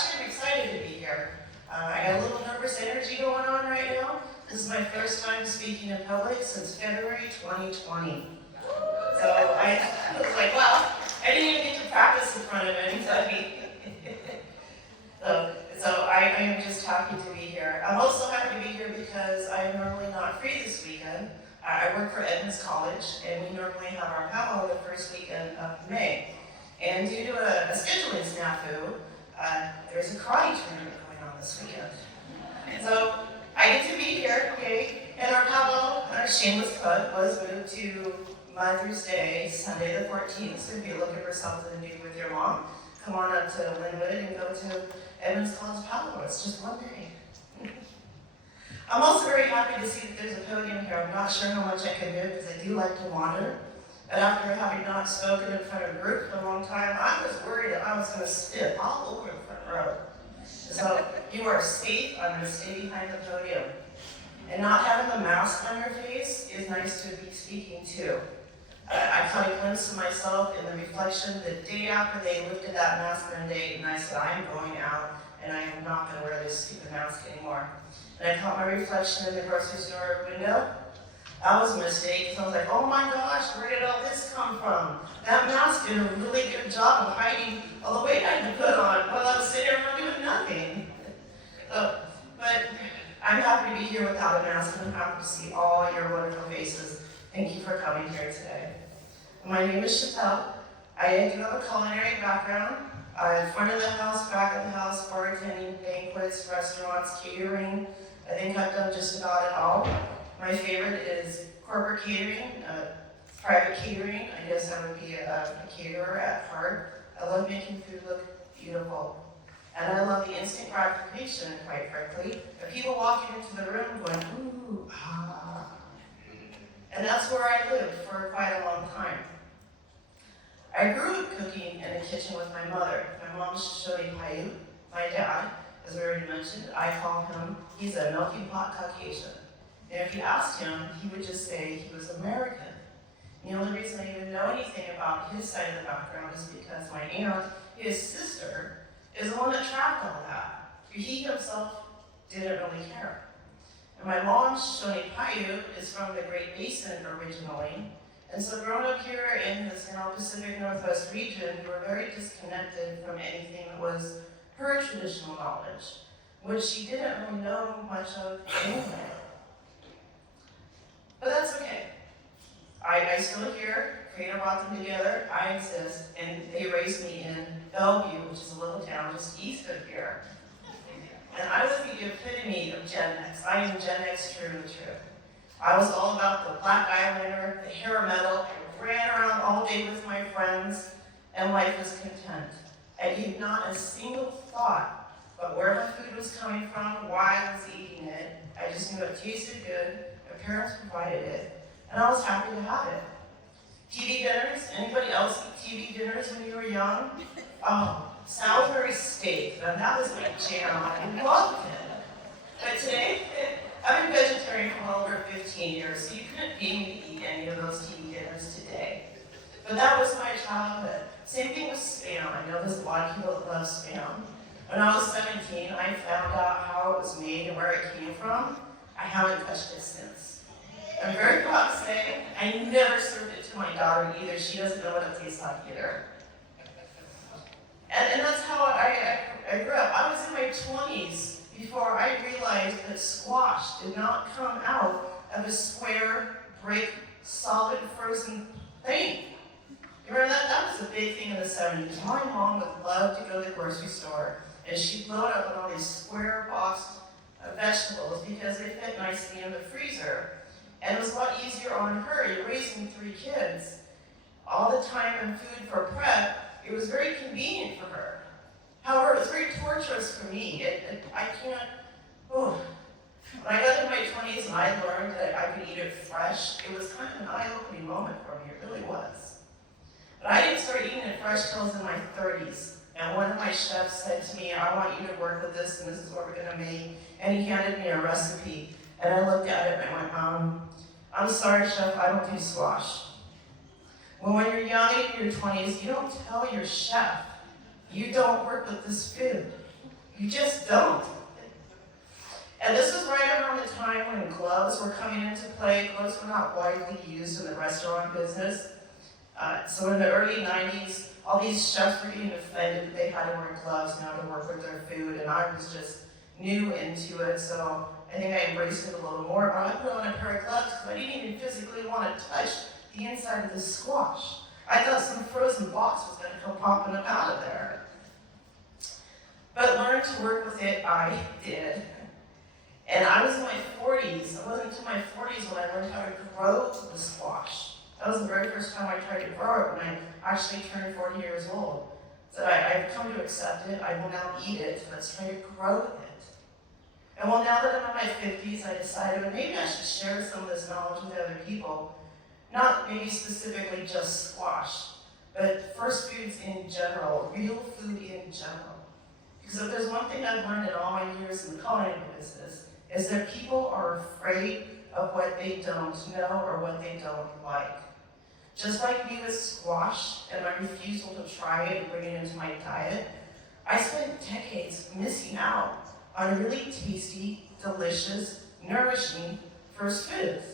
actually, I'm excited to be here. I got a little nervous energy going on right now. This is my first time speaking in public since February 2020. So I was like, wow, I didn't even get to practice in front of anybody. So I am just happy to be here. I'm also happy to be here because I'm normally not free this weekend. I work for Edmonds College, and we normally have our powwow the first weekend of May. And due to a scheduling snafu, there's a karate tournament going on this weekend. So I get to be here, okay? And our powwow, our shameless plug, was moved to Mother's Day, Sunday the 14th. So if you're looking for something to do with your mom, come on up to Linwood and go to Edmonds College powwow. It's just one day. I'm also very happy to see that there's a podium here. I'm not sure how much I can do because I do like to wander. But after having not spoken in front of a group for a long time, I was worried that I was going to spit all over the front row. So you are safe. I'm going to stay behind the podium. And not having the mask on your face is nice to be speaking too. I caught a glimpse of myself in the reflection the day after they lifted that mask mandate, and I said, I am going out, and I am not going to wear this stupid mask anymore. And I caught my reflection in the grocery store window. That was a mistake, because I was like, oh my gosh, where did all this come from? That mask did a really good job of hiding all the weight I had to put on while I was sitting around doing nothing. But I'm happy to be here without a mask, and I'm happy to see all your wonderful faces. Thank you for coming here today. My name is Chatell. I do have a culinary background. Front of the house, back of the house, bartending, banquets, restaurants, catering. I think I've done just about it all. My favorite is corporate catering, private catering. I guess I would be a caterer at heart. I love making food look beautiful. And I love the instant gratification, quite frankly, of people walking into the room going, ooh, ah. And that's where I lived for quite a long time. I grew up cooking in the kitchen with my mother. My mom's Shoshone Paiute. My dad, as we already mentioned, I call him, he's a melting pot Caucasian. And if you asked him, he would just say he was American. The only reason I even know anything about his side of the background is because my aunt, his sister, is the one that tracked all that. He himself didn't really care. And my mom's Shoshone Paiute is from the Great Basin originally. And so growing up here in this Pacific Northwest region, we were very disconnected from anything that was her traditional knowledge, which she didn't really know much of anyway. But that's okay. I still here, Creator brought them together, I exist, and they raised me in Bellevue, which is a little town just east of here. And I was the epitome of Gen X. I am Gen X true and true. I was all about the black eyeliner, the hair metal. I ran around all day with my friends, and life was content. I gave not a single thought about where my food was coming from, why I was eating it. I just knew it tasted good, my parents provided it, and I was happy to have it. TV dinners, anybody else eat TV dinners when you were young? Oh, Salisbury steak, now that was my jam, I loved it. But today, I've been vegetarian for well over 15 years, so you couldn't pay me to eat any of those TV dinners today. But that was my childhood. Same thing with Spam. I know there's a lot of people that love Spam. When I was 17, I found out how it was made and where it came from. I haven't touched it since. I'm very proud to say I never served it to my daughter either. She doesn't know what it tastes like either. And that's how I grew up. I was in my 20s before I realized that squash did not come out of a square, brick, solid, frozen thing. You remember that? That was a big thing in the 70s. My mom would love to go to the grocery store, and she'd load up on all these square boxed vegetables because they fit nicely in the freezer. And it was a lot easier on her. You're raising 3 kids. All the time and food for prep, it was very convenient for her. However, it was very torturous for me. I can't, When I got in my 20s and I learned that I could eat it fresh, it was kind of an eye-opening moment for me. It really was. But I didn't start eating it fresh till I was in my 30s. And one of my chefs said to me, I want you to work with this, and this is what we're going to make. And he handed me a recipe. And I looked at it and I went, I'm sorry, chef, I don't do squash. Well, when you're young and in your 20s, you don't tell your chef, you don't work with this food. You just don't. And this was right around the time when gloves were coming into play. Gloves were not widely used in the restaurant business. So in the early 90s, all these chefs were getting offended that they had to wear gloves now to work with their food, and I was just new into it, so I think I embraced it a little more. But I put on a pair of gloves because I didn't even physically want to touch the inside of the squash. I thought some frozen box was going to come popping up out of there. But learn to work with it, I did. And I was in my 40s. It wasn't until my 40s when I learned how to grow the squash. That was the very first time I tried to grow it when I actually turned 40 years old. So I've come to accept it. I will now eat it. Let's try to grow it. And well, now that I'm in my 50s, I decided that maybe I should share some of this knowledge with other people. Not maybe specifically just squash, but first foods in general, real food in general. Because if there's one thing I've learned in all my years in the culinary business, is that people are afraid of what they don't know or what they don't like. Just like me with squash and my refusal to try it and bring it into my diet, I spent decades missing out on really tasty, delicious, nourishing first foods.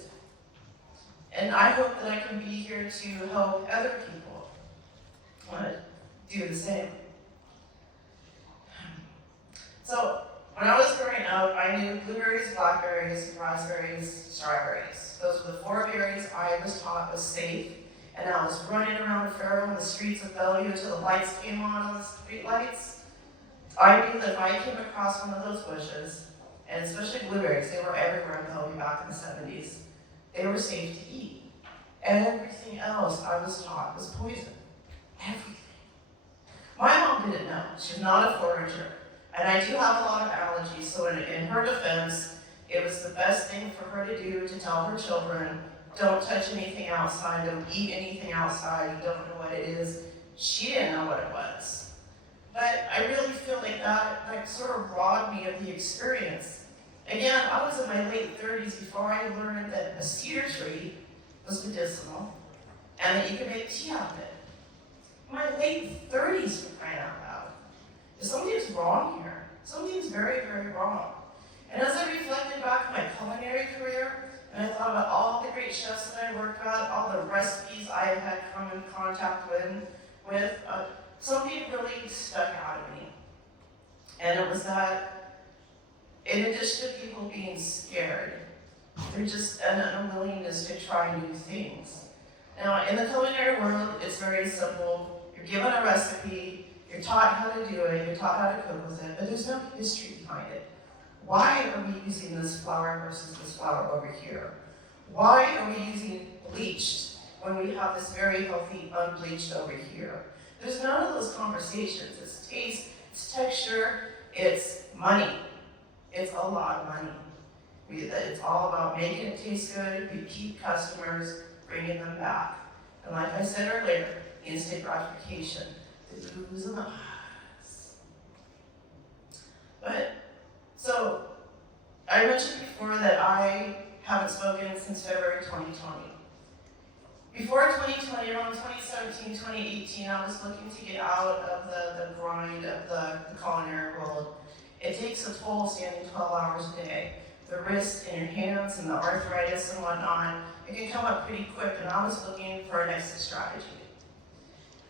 And I hope that I can be here to help other people do the same. So, when I was growing up, I knew blueberries, blackberries, raspberries, strawberries. Those were the 4 berries I was taught was safe. And I was running around Faro in the streets of Bellevue until the lights came on the street lights. I knew that if I came across one of those bushes, and especially blueberries, they were everywhere in Bellevue back in the 70s, they were safe to eat. Everything else I was taught was poison. Everything. My mom didn't know. She's not a forager. And I do have a lot of allergies, so in her defense, it was the best thing for her to do to tell her children, don't touch anything outside, don't eat anything outside, you don't know what it is. She didn't know what it was. But I really feel like that sort of robbed me of the experience. Again, I was in my late 30s before I learned that a cedar tree was medicinal and that you could make tea out of it. My late 30s for crying out loud. Something's wrong here. Something's very, very wrong. And as I reflected back on my culinary career, and I thought about all the great chefs that I worked with, all the recipes I have had come in contact with, something really stuck out of me. And it was that, in addition to people being scared, there's just an unwillingness to try new things. Now, in the culinary world, it's very simple. You're given a recipe, you're taught how to do it, you're taught how to cook with it, but there's no history behind it. Why are we using this flour versus this flour over here? Why are we using bleached when we have this very healthy unbleached over here? There's none of those conversations. It's taste, it's texture, it's money. It's a lot of money. It's all about making it taste good, repeat customers, bringing them back. And like I said earlier, instant gratification, the oohs and the ahs. But, so, I mentioned before that I haven't spoken since February 2020. Before 2020, around 2017, 2018, I was looking to get out of the grind of the culinary world. It takes a toll standing 12 hours a day. The wrist and your hands and the arthritis and whatnot, it can come up pretty quick, and I was looking for an exit strategy.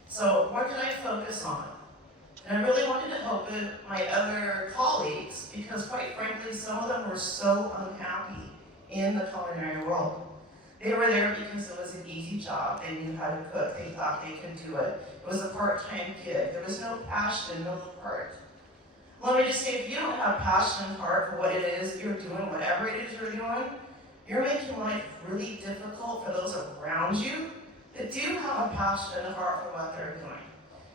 So what could I focus on? And I really wanted to help my other colleagues, because quite frankly, some of them were so unhappy in the culinary world. They were there because it was an easy job. They knew how to cook. They thought they could do it. It was a part-time gig. There was no passion, no heart. Let me just say, if you don't have passion and heart for what it is you're doing, whatever it is you're doing, you're making life really difficult for those around you that do have a passion and a heart for what they're doing.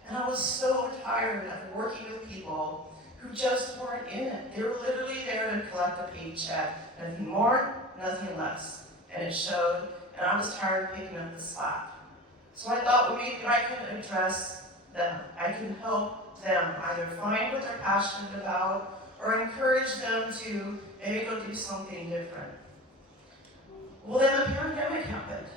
And I was so tired of working with people who just weren't in it. They were literally there to collect a paycheck. Nothing more, nothing less. And it showed, and I was tired of picking up the slack. So I thought, well, maybe I could address them. I can help them either find what they're passionate about or encourage them to maybe go do something different. Well, then the pandemic happened.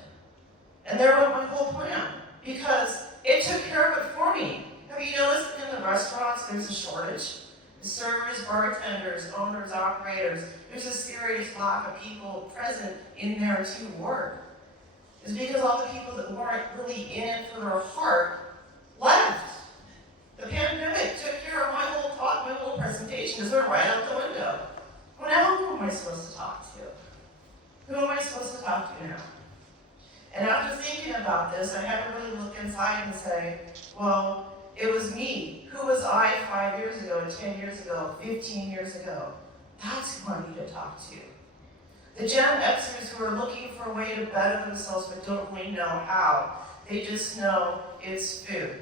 And there went my whole plan, because it took care of it for me. Have you noticed that in the restaurants there's a shortage? The servers, bartenders, owners, operators, there's a serious lack of people present in there to work. It's because all the people that weren't really in it for their heart left. The pandemic took care of my whole talk, my whole presentation, just went right out the window. Well, now who am I supposed to talk to? Who am I supposed to talk to now? And after thinking about this, I had to really look inside and say, well, it was me. Who was I 5 years ago, 10 years ago, 15 years ago? That's who I need to talk to. The Gen Xers who are looking for a way to better themselves but don't really know how. They just know it's food.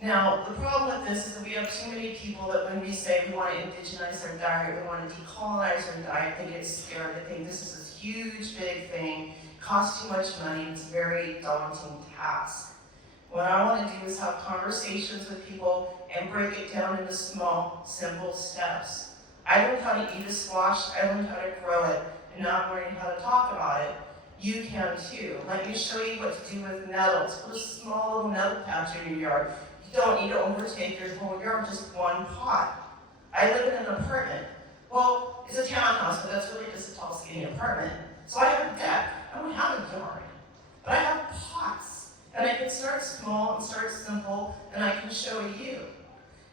Now, the problem with this is that we have too many people that when we say we want to indigenize our diet, we want to decolonize our diet, they get scared. They think this is this huge, big thing, costs too much money, it's a very daunting task. What I want to do is have conversations with people and break it down into small, simple steps. I learned how to eat a squash, I learned how to grow it, and now I'm learning how to talk about it. You can too. Let me show you what to do with nettles. Put a small little nettle patch in your yard. You don't need to overtake your whole yard, just one pot. I live in an apartment. Well, it's a townhouse, but that's really just a tall, skinny apartment. So I have a deck. I don't have a yard, but I have pots. And I can start small and start simple, and I can show you.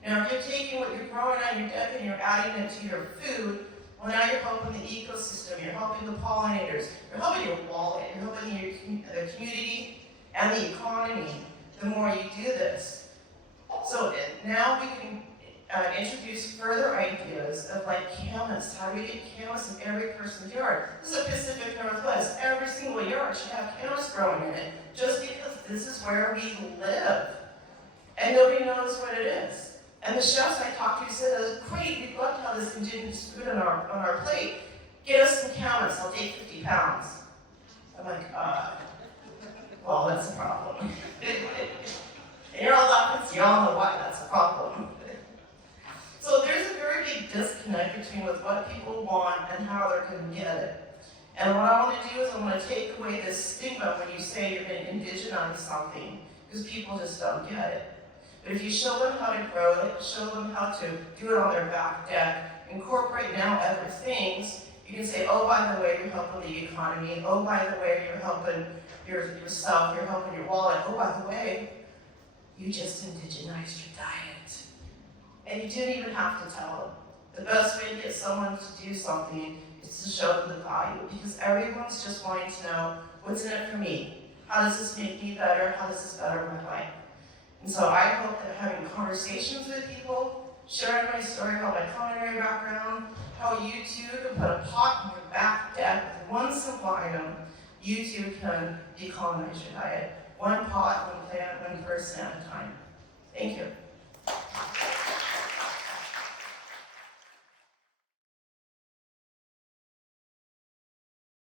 Now, if you're taking what you're growing on your deck and you're adding it to your food, well, now you're helping the ecosystem, you're helping the pollinators, you're helping your wallet, you're helping the community and the economy the more you do this. So now we can introduce further ideas of like camas. How do we get camas in every person's yard? This is the Pacific Northwest. Every single yard should have camas growing in it, just because this is where we live. And nobody knows what it is. And the chefs I talked to said, great, we'd love to have this indigenous food on our plate. Get us some camas, I'll take 50 pounds. I'm like, well, that's a problem. And you're all laughing, so you all know why that's a problem. So there's a very big disconnect between with what people want and how they're going to get it. And what I want to do is I want to take away this stigma when you say you're going to indigenize something, because people just don't get it. But if you show them how to grow it, show them how to do it on their back deck, incorporate now other things, you can say, oh, by the way, you're helping the economy. Oh, by the way, you're helping yourself, you're helping your wallet. Oh, by the way, you just indigenized your diet. And you didn't even have to tell them. The best way to get someone to do something is to show them the value, because everyone's just wanting to know, what's in it for me? How does this make me better? How does this better my life? And so I hope that having conversations with people, sharing my story about my culinary background, how you too can put a pot on your back deck with one simple item, you too can decolonize your diet. One pot, one plant, one person at a time.